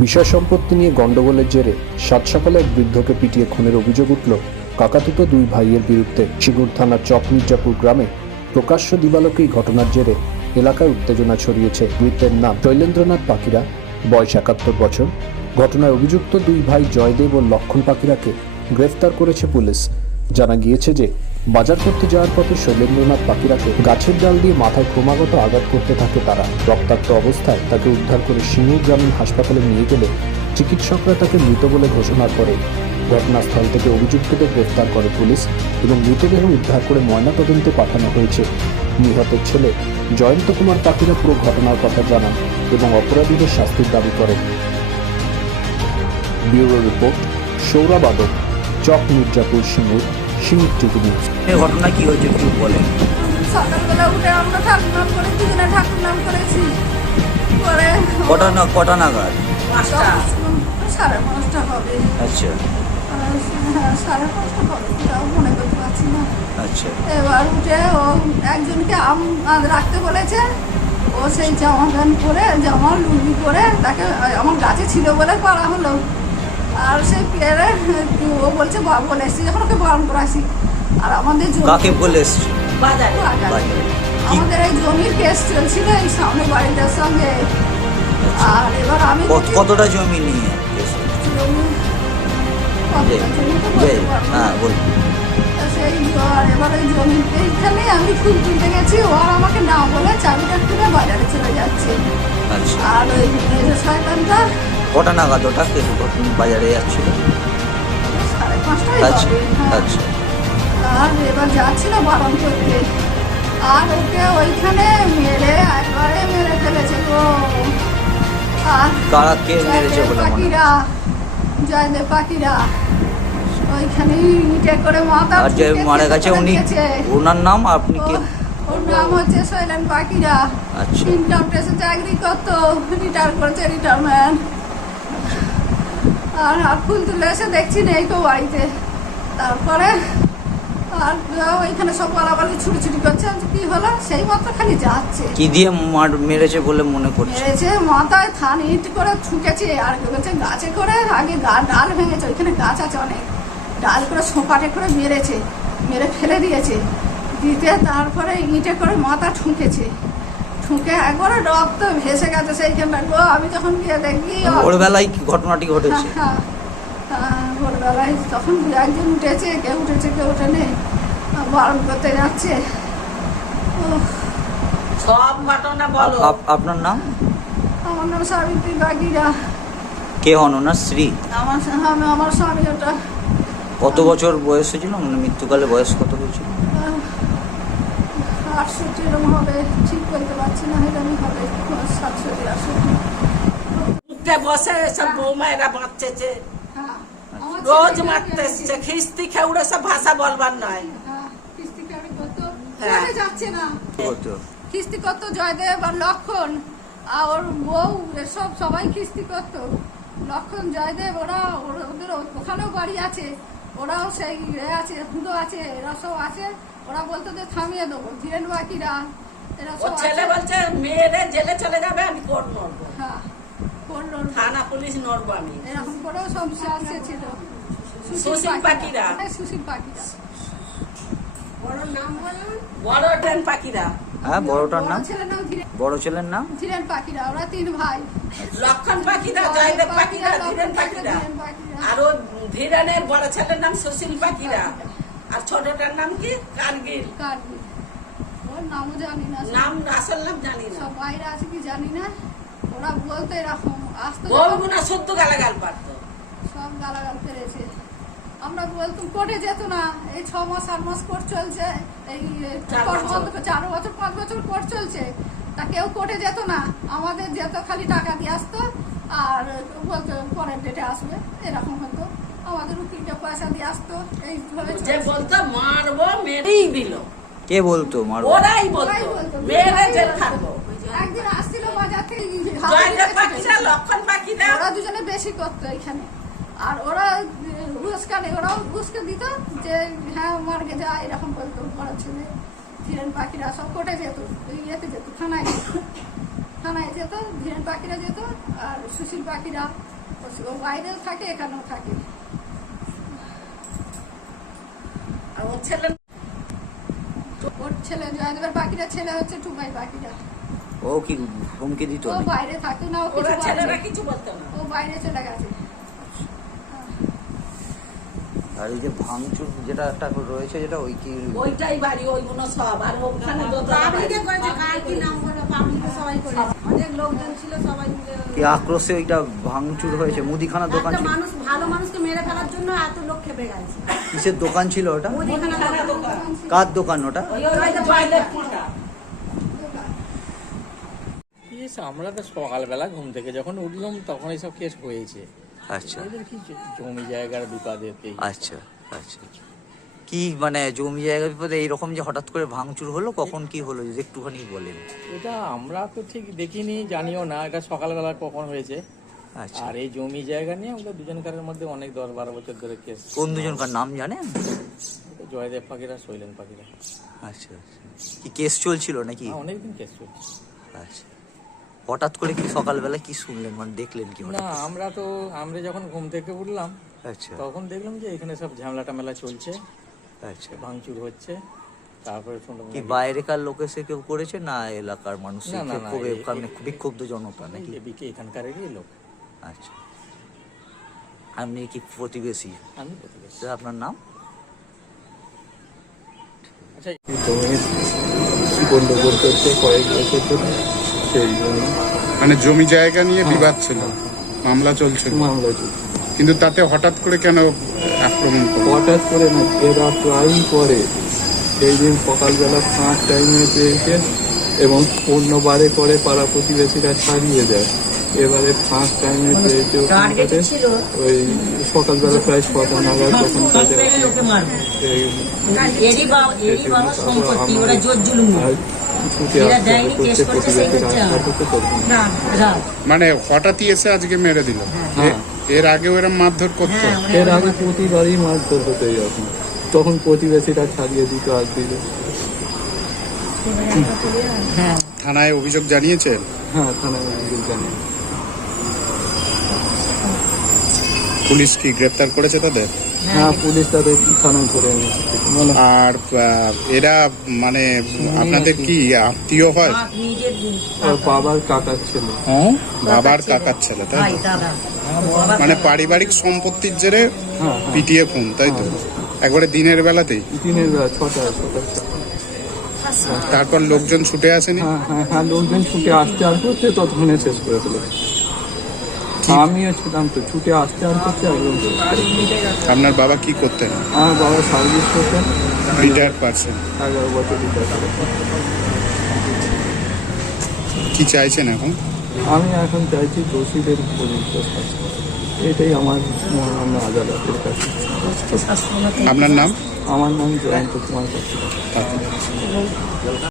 বিষয় সম্পত্তি নিয়ে গন্ডগোলের জেরে সাত সকালে এক বৃদ্ধকে পিটিয়ে খুনের অভিযোগ উঠল কাকাতুতো দুই ভাইয়ের বিরুদ্ধে। সিঙ্গুর থানার চক মির্জাপুর গ্রামে প্রকাশ্য দিবালোকে এই ঘটনার জেরে এলাকায় উত্তেজনা ছড়িয়েছে। মৃতের নাম শৈলেন্দ্রনাথ পাখিরা, বয়স ৭১ বছর। ঘটনায় অভিযুক্ত দুই ভাই জয়দেব ও লক্ষণ পাখিরাকে গ্রেফতার করেছে পুলিশ। জানা গিয়েছে যে বাজার করতে যাওয়ার পথে শৈলেন্দ্রনাথ পাখিরাকে গাছের ডাল দিয়ে মাথায় ক্রমাগত আঘাত করতে থাকে তারা। রক্তাক্ত অবস্থায় তাকে উদ্ধার করে সিঙ্গুর গ্রামীণ হাসপাতালে নিয়ে গেলে চিকিৎসকরা তাকে মৃত বলে ঘোষণা করে। ঘটনাস্থল থেকে অভিযুক্তদের গ্রেফতার করে পুলিশ এবং মৃতদেহ উদ্ধার করে ময়নাতদন্তে পাঠানো হয়েছে। নিহতের ছেলে জয়ন্ত কুমার পাখিরা পুরো ঘটনার কথা জানান এবং অপরাধীদের শাস্তির দাবি করেন। ব্যুরো রিপোর্ট, সৌরভ আদক, চক মির্জাপুর, সিঙ্গুর, সিঙ্গুর টিভি নিউজ। এই ঘটনা কি হয়েছে একটু বলেন। সকালবেলা উঠে আমরা ঠাকুর নাম করে দুজনে ঠাকুর নাম করেছি। পরে কটা নাগাদ? 5:30 হবে। আচ্ছা হ্যাঁ, 5:30 হবে, তাও মনে করতে পারছি না। আচ্ছা এবার উঠে ও একজনকে আম রাখতে বলেছে। ও সেই জামা প্যান্ট পরে, জামা লুঙ্গি পরে তাকে আমার গাছে ছিল বলে করা হলো। আর সেই পেয়ারে ও বলছে বলে এসছি, যখন ওকে বারণ করে আসি। আর আমাদের কাকে বলে এসছি? বাজারে আমাদের এই জমির কেস চলছিল এই সামনে বাড়িটার সঙ্গে। আর এবার আমি কতটা জমি নিয়ে? হ্যাঁ বলুন। সেই এবার ওই জমি এইখানে আমি ফুল তুলতে গেছি, ও আর আমাকে না বলে চাবিটা খুলে বাজারে চলে যাচ্ছে। আচ্ছা আর ওই শয়তানটা কটা নাগাদ ওটা বাজারে যাচ্ছিল? 5:30 আচ্ছা হবে। হ্যাঁ। আচ্ছা আর এবার যাচ্ছিল বারণ করতে, আর ওকে ওইখানে মেরে একবারে মেরে ফেলেছে গো। আর কারা কে মেরেছে বলে মনে হয়? পাখিরা, জয়দেব পাখিরা ওইখানে ইটে করে মাথা। আর যে মারা গেছে উনি, ওনার নাম আপনি কি? ওর নাম হচ্ছে শৈলেন পাখিরা। আচ্ছা ইনকাম ট্যাক্সে চাকরি করতো, রিটায়ার করেছে, রিটায়ারমেন্ট। আর ফুল তুলে এসে দেখছি নেই তো বাড়িতে। তারপরে আর ওইখানে সব পালাপালি ছুটি করছে। কি হলো সেই মাত্র খালি যাচ্ছে। কি দিয়ে মেরেছে বলে মনে করছে? মেরেছে মাথায় থান ইট করে ঠুকেছে। আর কেউ বলছে গাছে করে, আগে ডাল ভেঙেছে, ওইখানে গাছ আছে অনেক, ডাল করে সোপাটে করে মেরেছে, মেরে ফেলে দিয়েছে। দিতে তারপরে ইটে করে মাথা ঠুকেছে, ঠুকে একবারে রক্ত ভেসে গেছে সেইখানটা গো। আমি যখন গিয়ে দেখি ভোরবেলায় ঘটনাটি ঘটেছে। ভোরবেলায় তখন দু একজন উঠেছে, কেউ উঠেছে কেউ ওঠেনি, বারণ করতে যাচ্ছে। সব ঘটনা বলো। আপনার নাম? আমার নাম সাবিত্রী বাগিরা। কে হন ওনার স্ত্রী? আমার স্বামী ওটা। কত বছর বয়স হয়েছিল, মানে মৃত্যুকালে বয়স কত হয়েছিল? 68 এরকম হবে, ঠিক বলতে পারছি না, এরকম হবে 67-68। উঠে বসে সব বৌমায়েরা বাঁচতেছে, হ্যাঁ, আমার রোজ ছেলেকে মারতে আমি এসছে। খিস্তি খেউড়ে সব ভাষা বলবার নয়। হ্যাঁ, কিস্তি কারি করতো, হ্যাঁ। চলে যাচ্ছে না। হতো। কিস্তি করতো জয়দেব আর লক্ষণ, আর ওর বউ এসব সবাই কিস্তি করতো। লক্ষণ, জয়দেব, ওদের ওখানেও বাড়ি আছে, ওরাও সেই আছে, হুঁদো আছে, এরা সব আছে। ওরা বলতো যে থামিয়ে দেবো, ধীরেন বাকিরা এরা ও সব ছেলে আছে। বলছে মেয়েরে জেলে চলে যাবে, আমি কোর্ট নড়বো, হ্যাঁ, করলো থানা পুলিশ নড়বো আমি। এরকম করেও সব আসছে ছিল। সুশীল পাখিরা। সুশীল পাখিরা। বড় ট্রেন পাখিরা। হ্যাঁ বড়টার নাম? ছেলের নাম বড় ছেলের নাম? ধীরেন পাখিরা। ওরা 3 ভাই। লক্ষণ পাখিরা, জয়দেব পাখিরা, ধীরেন পাখিরা। আর ও ধীরেনের বড় ছেলের নাম সুশীল পাখিরা। আর ছোটটার নাম কি? কার্গিল। কার্গিল। ওর নামও জানি না, নাম আসল নাম জানি না। সব বাইরে আছে কি জানি না। ওরা বলতো এরকম আসতো, বউগুনা শুদ্ধ গালাগাল পারতো। সব গালাগাল ফেলেছে। আমরা বলতাম কোর্টে যেত না। এই 6 মাস 8 মাস কোর্ট চলছে, এই 4 বছর 5 বছর কোর্ট চলছে, তা কেউ কোর্টে যেত না। আমাদের যেত, খালি টাকা দিয়ে আসতো আর বলতো পরের ডেটে আসবে, এরকম হতো। আমাদের উকিলটা পয়সা দিয়ে আসতো, এইভাবে যে বলতো মারবো, মেরেই দিল। কে বলতো মারবো? ওরাই বলতো মেরে জেল খাটবো। একদিন আসছিল বাজার থেকে, জয়দেব পাখিরা, লক্ষণ পাখিরা। ওরা দুজনে বেশি করতো এখানে। আর ওরা ওরাও ঘুষকে দিত যে হ্যাঁ মার্গে যা, এরকম বলতো। বড় ছেলে ধীরেন পাখিরা সব কোর্টে যেত, ইয়েতে যেত, থানায় যেত, ধীরেন পাখিরা যেত আর সুশীল পাখিরা ও বাইরেও থাকে, এখানেও থাকে। আর ওর ছেলে ওর ছেলে জয়দেবের বাকিরা ছেলে হচ্ছে টুমাই বাকিরা। ও কি হুমকি দিত ও নাকি? বাইরে থাকে না, ও কিছু ওরা বলে ছেলেরা না। কিছু বলতো না। ও বাইরে চলে গেছে। আর এই যে ভাঙচুর যেটা একটা রয়েছে, যেটা ওই কি ওইটাই বাড়ি, ওইগুলো সব। আর ওখানে পাবলিকে করেছে, কার কি নাম বলো, পাবলিকে সবাই করেছে, অনেক লোকজন ছিল, সবাই মিলে কি আক্রোশে ওইটা ভাঙচুর হয়েছে? মুদিখানা দোকান একটা ছিল? মানুষ, ভালো মানুষকে মেরে ফেলার জন্য এত লোক খেপে গেছে। কিসের দোকান ছিল ওটা? মুদিখানা দোকান। কার দোকান ওটা? জয়দেবপুরটা। কেস আমরা তো সকালবেলা ঘুম থেকে যখন উঠলাম তখন এইসব কেস হয়েছে। আচ্ছা এদের কি জমি জায়গার বিবাদেতেই। আচ্ছা আচ্ছা। কি মানে জমি জায়গা বিপদে এইরকম যে হঠাৎ করে ভাঙচুর হলো, কখন কি হলো যদি একটুখানি বলেন? এটা আমরা তো ঠিক দেখিনি, জানিও না এটা সকালবেলা কখন হয়েছে। আচ্ছা, আর এই জমি জায়গা নিয়ে আমাদের দুজনকারের মধ্যে অনেক 10-12 বছর ধরে কেস। কোন দুজনকার নাম জানেন? জয়দেব পাখিরা, শৈলেন পাখিরা। আচ্ছা আচ্ছা। কি কেস চলছিল নাকি? অনেকদিন কেস চলছে। আচ্ছা, হঠাৎ করে কি সকালবেলা কি শুনলেন, মানে দেখলেন কি না হঠাৎ? আমরা যখন ঘুম থেকে উঠলাম আচ্ছা তখন দেখলাম যে এখানে সব ঝামেলা টামেলা চলছে, আচ্ছা। ভাঙচুর হচ্ছে। তারপরে শুনলাম কি বাইরেকার লোক এসে কেউ করেছে না এলাকার মানুষ? না, না, না, বিক্ষুব্ধ জনতা নাকি? এখানকারেরই লোক। আচ্ছা, আপনি কি প্রতিবেশী? আমি প্রতিবেশী। স্যার, আপনার নাম? আচ্ছা, গন্ডগোল করছে কয়েক বছর ধরে, সেই জন্য মানে জমি জায়গা নিয়ে বিবাদ ছিল, মামলা চলছিল, মামলা চলছে। কিন্তু তাতে হঠাৎ করে কেন আক্রমণ করলো? হঠাৎ করে না, এরা প্রায়ই করে। সেই দিন সকালবেলা 5 টাইমে পেয়েছে এবং অন্যবারে করে পাড়া প্রতিবেশীরা ছাড়িয়ে দেয়। এবারে 5 টাইমে পেয়েছে ওখানটাতে, ওই সকালবেলা প্রায় 6টা নাগাদ, তখন তাদের ছুটে আসতে হবে করছে প্রতিবেশীরা আশপাশে, তখন মানে হঠাৎই এসে আজকে মেরে দিল? হ্যাঁ। এর আগেও এরম মারধর করতো? এর আগে প্রতিবারই মারধর হতো এরকম, তখন প্রতিবেশীরা ছাড়িয়ে দিত আর দিল। থানায় অভিযোগ জানিয়েছেন? হ্যাঁ, থানায় অভিযোগ জানিয়ে। পুলিশ কি গ্রেপ্তার করেছে তাদের? হ্যাঁ, পুলিশ তাদের থানায় করে এনেছে। আর এরা মানে আপনাদের কি আত্মীয় হয়? ওর বাবার কাকার ছেলে। বাবার কাকার ছেলে, তাই তো? মানে পারিবারিক সম্পত্তির জেরে হ্যাঁ, পিটিয়ে খুন, তাই তো? একবারে দিনের বেলাতেই? দিনের বেলা 6টা। তারপর লোকজন ছুটে আসেনি? হ্যাঁ, লোকজন ছুটে আসতে আর করছে, ততক্ষণে শেষ করে ফেলে। আমিও ছিলাম তো, ছুটে আসতে আর করছে, একদম শেষ করে ফেলেছে। আপনার বাবা কি করতেন? আমার বাবা সার্ভিস করতেন, রিটায়ার্ড পারসন। 11 বছর রিটায়ার করেছেন। কি চাইছেন এখন? আমি এখন চাইছি দোষীদের উপযুক্ত শাস্তি, এটাই আমার মহামান্য আদালতের কাছে। আপনার নাম? আমার নাম জয়ন্ত কুমার পাত্র।